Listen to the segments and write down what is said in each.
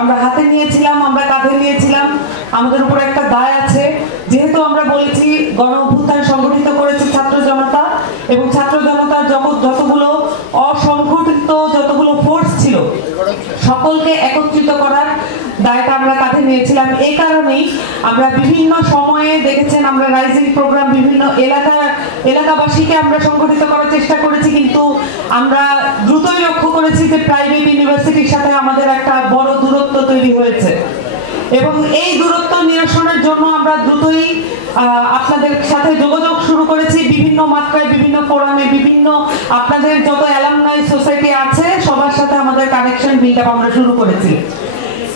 আমরা হাতে নিয়েছিলাম, আমরা কাঁধে নিয়েছিলাম, আমাদের উপর একটা দায় আছে। যেহেতু আমরা বলেছি গণ অভ্যুত্থান সংগঠিত করেছে ছাত্র জনতা, এবং ছাত্র জনতার যতগুলো অসংগঠিত যতগুলো ফোর্স ছিল সকলকে একত্রিত করার দায়টা আমরা কাঁধে নিয়েছিলাম। এই কারণেই আমরা বিভিন্ন সময়ে দেখেছেন আমরা রাইজিং প্রোগ্রাম বিভিন্ন এলাকাবাসীকে আমরা সংগঠিত করার চেষ্টা করেছি, কিন্তু আমরা দ্রুতই লক্ষ্য করেছি যে প্রাইভেট ইউনিভার্সিটির সাথে আমাদের একটা বড় দূরত্ব তৈরি হয়েছে, এবং এই দূরত্ব নিরসনের জন্য আমরা দ্রুতই আপনাদের সাথে যোগাযোগ শুরু করেছি বিভিন্ন মাত্রায়, বিভিন্ন ফোরামে, বিভিন্ন আপনাদের যত অ্যালামনাই সোসাইটি আছে সবার সাথে আমাদের কানেকশন বিল্ড আপ আমরা শুরু করেছি।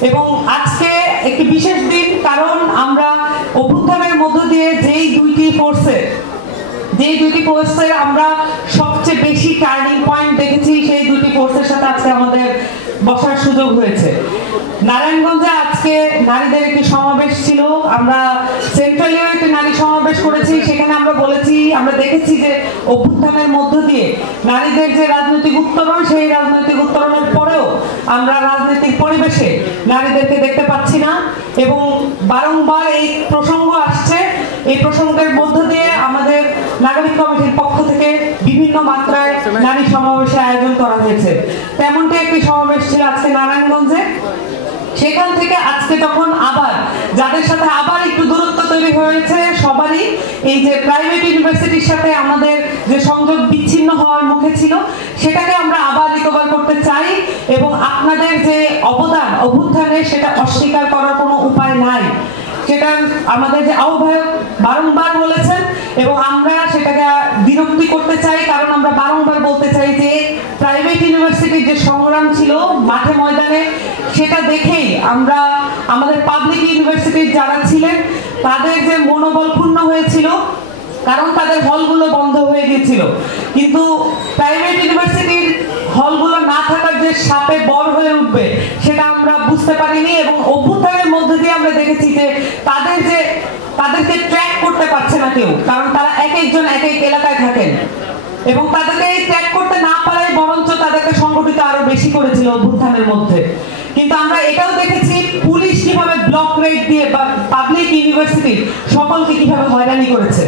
এবং আজকে একটি বিশেষ দিন, কারণ আমরা অভ্যুত্থানের মধ্য দিয়ে যেই দুইটি ফোর্সের আমরা সবচেয়ে বেশি টার্নিং পয়েন্ট দেখেছি, সেই দুইটি ফোর্সের সাথে আজকে আমাদের বসার সুযোগ হয়েছে। নারায়ণগঞ্জে আজকে নারীদের একটি সমাবেশ ছিল, আমরা সেন্ট্রালেও একটি নারী সমাবেশ করেছি। সেখানে আমরা বলেছি, আমরা দেখেছি যে অভ্যুত্থানের মধ্য দিয়ে নারীদের যে রাজনৈতিক উত্তরণ, সেই রাজনৈতিক উত্তরণের পরেও আমরা রাজনৈতিক পরিবেশে নারীদেরকে দেখতে পাচ্ছি না, এবং বারংবার এই প্রসঙ্গ আসছে। এই প্রসঙ্গের মধ্য দিয়ে আমাদের নাগরিক কমিটির পক্ষ থেকে বিভিন্ন মাত্রায় নারী সমাবেশের আয়োজন করা হয়েছে। তেমনটি একটি সমাবেশ ছিল আজকে নারায়ণগঞ্জে। সেখান থেকে আজকে যখন আবার যাদের সাথে আবার একটু দূরত্ব তৈরি হয়েছে, সবারই এই যে প্রাইভেট ইউনিভার্সিটির সাথে আমাদের যে সংযোগ বিচ্ছিন্ন হওয়ার মুখে ছিল, সেটাকে আমরা আবার রিকভার করতে চাই, এবং আপনাদের যে অবদান অভ্যুত্থানে সেটা অস্বীকার করার কোনো উপায় নাই। সেটা আমাদের যে আহ্বায়ক বারংবার বলেছেন, এবং আমরা সেটাকে বিরক্তি করতে চাই, কারণ আমরা বারংবার বলতে চাই যে প্রাইভেট ইউনিভার্সিটির যে সংগ্রাম ছিল মাঠে ময়দানে, সেটা দেখেই আমরা আমাদের পাবলিক ইউনিভার্সিটির যারা ছিলেন তাদের যে মনোবল ক্ষুণ্ণ হয়েছিল, কারণ তাদের হলগুলো বন্ধ হয়ে গিয়েছিল। কিন্তু প্রাইভেট ইউনিভার্সিটির হলগুলো না থাকার যে সাপে বড় হয়ে উঠবে সেটা আমরা বুঝতে পারিনি, এবং অভ্যুত্থানের মধ্যে দিয়ে আমরা দেখেছি যে তাদেরকে ট্র্যাক করতে পারছে না কেউ, কারণ তারা এক একজন এক এক এলাকায় থাকেন, এবং তাদেরকে ট্র্যাক করতে না পারায় বরঞ্চ তাদেরকে সংগঠিত আরো বেশি করেছিল অভ্যুত্থানের মধ্যে। কিন্তু আমরা এটাও দেখেছি পুলিশ কিভাবে ব্লক রেড দিয়ে পাবলিক ইউনিভার্সিটি সকলকে কিভাবে হয়রানি করেছে।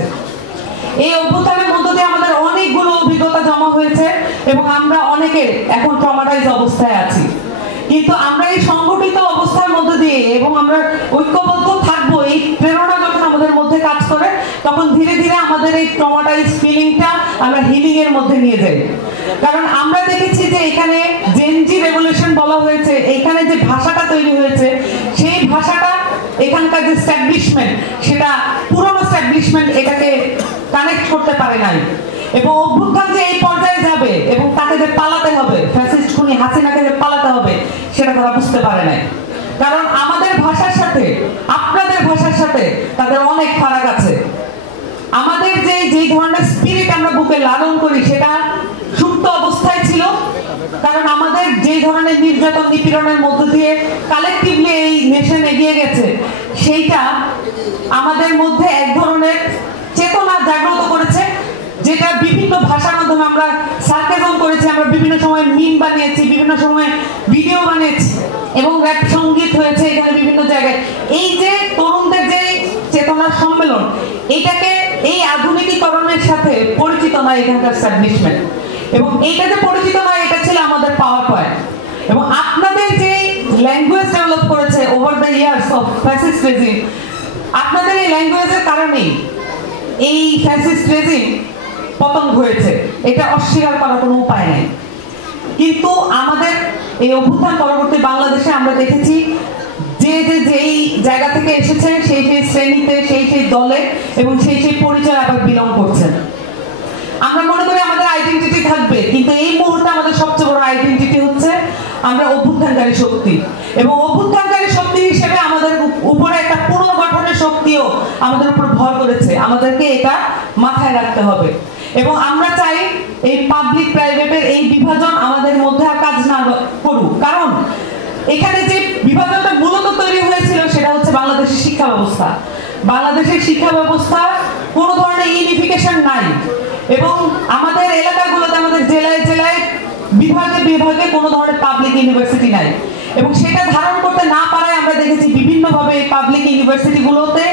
এই অভ্যুত্থানের মধ্য দিয়ে আমাদের অনেকগুলো অভিজ্ঞতা জমা হয়েছে, এবং আমরা অনেকে এখন ট্রমাটাইজ অবস্থায় আছি। কিন্তু আমরা এই সংগঠিত অবস্থার মধ্যে দিয়ে, এবং আমরা ঐক্যবদ্ধ থাকবো, এই প্রেরণা যখন আমাদের মধ্যে কাজ করে, তখন ধীরে ধীরে আমাদের এই ট্রমাটাইজ ফিলিংটা আমরা হিলিং এর মধ্যে নিয়ে যাই। কারণ আমরা দেখেছি যে এখানে জেনজি রেভলিউশন বলা হয়েছে, এখানে যে ভাষাটা তৈরি হয়েছে, সেই ভাষাটা এখানকার যে স্ট্যাবলিশমেন্ট, সেটা পুরনো স্ট্যাবলিশমেন্ট এটাকে কানেক্ট করতে পারে নাই, এবং অভ্যুত্থান যে এই পর্যায়ে যাবে এবং তাকে যে পালাতে হবে, ফ্যাসিস্ট খুনি হাসিনাকে যে পালাতে হবে, সেটা তারা বুঝতে পারে নাই। কারণ আমাদের ভাষার সাথে আপনাদের ভাষার সাথে তাদের অনেক ফারাক আছে। আমাদের যে ধরনের স্পিরিট আমরা বুকে লালন করি সেটা সুপ্ত অবস্থায় ছিল, কারণ আমাদের যে ধরনের নির্যাতন নিপীড়নের মধ্য দিয়ে কালেকটিভলি এই নেশন এগিয়ে গেছে, সেইটা আমাদের মধ্যে এক ধরনের চেতনা জাগ্রত করেছে, যেটা বিভিন্ন ভাষার মাধ্যমে আমরা সার্কেজম করেছি, আমরা বিভিন্ন সময় মিম বানিয়েছি, বিভিন্ন সময় ভিডিও বানিয়েছি, এবং র‍্যাপ সঙ্গীত হয়েছে এখানে বিভিন্ন জায়গায়। এই যে তরুণদের যে চেতনার সম্মেলন, এটাকে এই আধুনিকীকরণের সাথে পরিচিত নয় এখানকার স্ট্যাবলিশমেন্ট, এবং এইটা যে পরিচিত নয় এটা ছিল আমাদের পাওয়ার পয়েন্ট। এবং আপনাদের যে ল্যাঙ্গুয়েজ ডেভেলপ করেছে over the years of fascist regime, আপনাদের এই ল্যাঙ্গুয়েজের কারণেই এই ফ্যাসিস্ট রেজিম পতন হয়েছে, এটা অস্বীকার করার কোনো উপায় নেই। কিন্তু আমাদের এই অভ্যুত্থান পরবর্তী বাংলাদেশে আমরা দেখেছি যেই জায়গা থেকে এসেছে, সেই শ্রেণীতে, সেই দলে এবং সেই পরিচয় আবার বিলং করছেন। আমরা মনে করি আমাদের আইডেন্টিটি থাকবে, কিন্তু এই মুহূর্তে আমাদের সবচেয়ে বড় আইডেন্টিটি হচ্ছে আমরা অভ্যুত্থানকারী শক্তি, এবং অভ্যুত্থানকারী শক্তি হিসেবে আমাদের উপরে একটা পুনর্গঠনের শক্তিও আমাদের উপর ভর করেছে। আমাদেরকে এটা মাথায় রাখতে হবে, এবং আমরা চাই এই পাবলিক প্রাইভেটের এই বিভাজন আমাদের মধ্যে আর কাজ না করুক। কারণ এখানে যে বিভাজনটা মূলত তৈরি হয়েছিল সেটা হচ্ছে বাংলাদেশের শিক্ষা ব্যবস্থা। বাংলাদেশের শিক্ষা ব্যবস্থা কোনো ধরনের ইউনিফিকেশন নাই, এবং আমাদের এলাকাগুলোতে, আমাদের জেলায় জেলায়, বিভাগে বিভাগে কোনো ধরনের পাবলিক ইউনিভার্সিটি নাই। এবং সেটা ধারণ করতে না পারায় আমরা দেখেছি বিভিন্নভাবে পাবলিক ইউনিভার্সিটিগুলোতে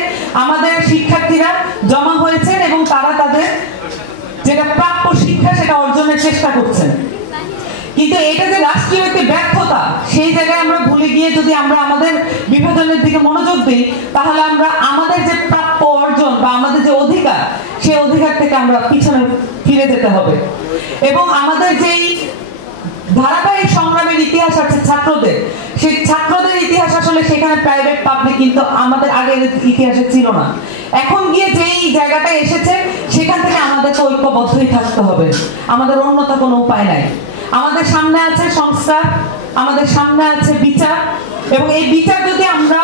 আমাদের শিক্ষার্থীরা জমা হয়েছেন এবং তারা তাদের যেটা প্রাপ্য শিক্ষা সেটা অর্জনের চেষ্টা করছেন। কিন্তু এটা যে রাষ্ট্রীয় একটি ব্যর্থতা, সেই জায়গায় আমরা ভুলে গিয়ে যদি আমরা আমাদের বিভাজনের দিকে মনোযোগ দিই, তাহলে আমরা আমাদের যে প্রাপ্য অর্জন বা আমাদের যে অধিকার, সেই অধিকার থেকে আমরা পিছনে ফিরে যেতে হবে। এবং আমাদের যেই ধারাবাহিক সংগ্রামের ইতিহাস আছে ছাত্রদের, সেই ছাত্রদের ইতিহাস আসলে সেখানে প্রাইভেট পাবলিক কিন্তু আমাদের আগের ইতিহাসে ছিল না। এখন গিয়ে যেই জায়গাটা এসেছে সেখান থেকে আমাদেরকে ঐক্যবদ্ধই থাকতে হবে, আমাদের অন্যথা কোনো উপায় নাই। আমাদের সামনে আছে সংস্কার, আমাদের সামনে আছে বিচার, এবং এই বিচার যদি আমরা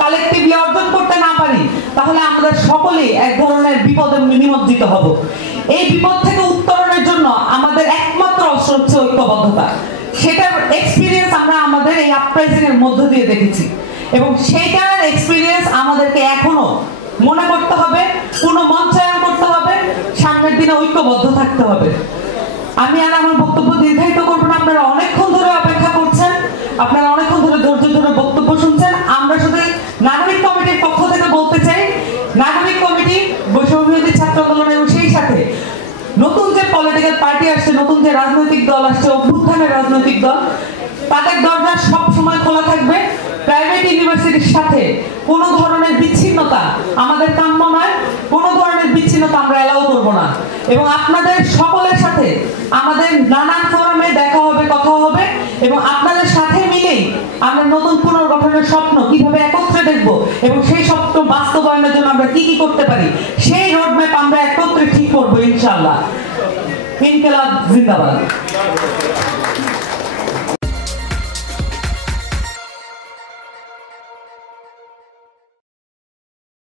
কালেক্টিভলি অর্জন করতে না পারি, তাহলে আমরা সকলেই এক ধরনের বিপদে নিমজ্জিত হব। এই বিপদ থেকে উত্তরণের জন্য আমাদের একমাত্র অস্ত্র হচ্ছে ঐক্যবদ্ধতা। সেটার এক্সপিরিয়েন্স আমরা আমাদের এই আপরাইজিং এর মধ্য দিয়ে দেখেছি, এবং সেইটার এক্সপিরিয়েন্স আমাদেরকে এখনো মনে করতে হবে, পুনঃমঞ্চায়ন করতে হবে, সামনের দিনে ঐক্যবদ্ধ থাকতে হবে। আমি আর আমার বক্তব্য দীর্ঘায়িত করবো না, আপনারা অনেকক্ষণ ধরে অপেক্ষা করছেন, আপনারা অনেকক্ষণ ধরে ধৈর্য ধরে বক্তব্য শুনছেন। আমরা শুধু নাগরিক কমিটির পক্ষ থেকে বলতে চাই, নাগরিক কমিটি বৈষম্যবিরোধী ছাত্র আন্দোলন এবং সেই সাথে নতুন যে পলিটিক্যাল পার্টি আসছে, নতুন যে রাজনৈতিক দল আসছে, অভ্যুত্থানের রাজনৈতিক দল, তাদের দরজা সব সময় খোলা থাকবে। প্রাইভেট ইউনিভার্সিটির সাথে কোনো ধরনের বিচ্ছিন্নতা আমাদের কাম্য নয়, কোনো ধরনের বিচ্ছিন্নতা আমরা এলাও করব না। এবং আপনাদের সকলের সাথে আমাদের নানান ফোরামে দেখা হবে, কথা হবে, এবং আপনাদের সাথে মিলেই আমরা নতুন পুনর্গঠনের স্বপ্ন কিভাবে একত্রে দেখব এবং সেই স্বপ্ন বাস্তবায়নের জন্য আমরা কি কি করতে পারি, সেই রোডম্যাপ আমরা একত্রে ঠিক করবো ইনশাআল্লাহ। ইনকিলাব জিন্দাবাদ।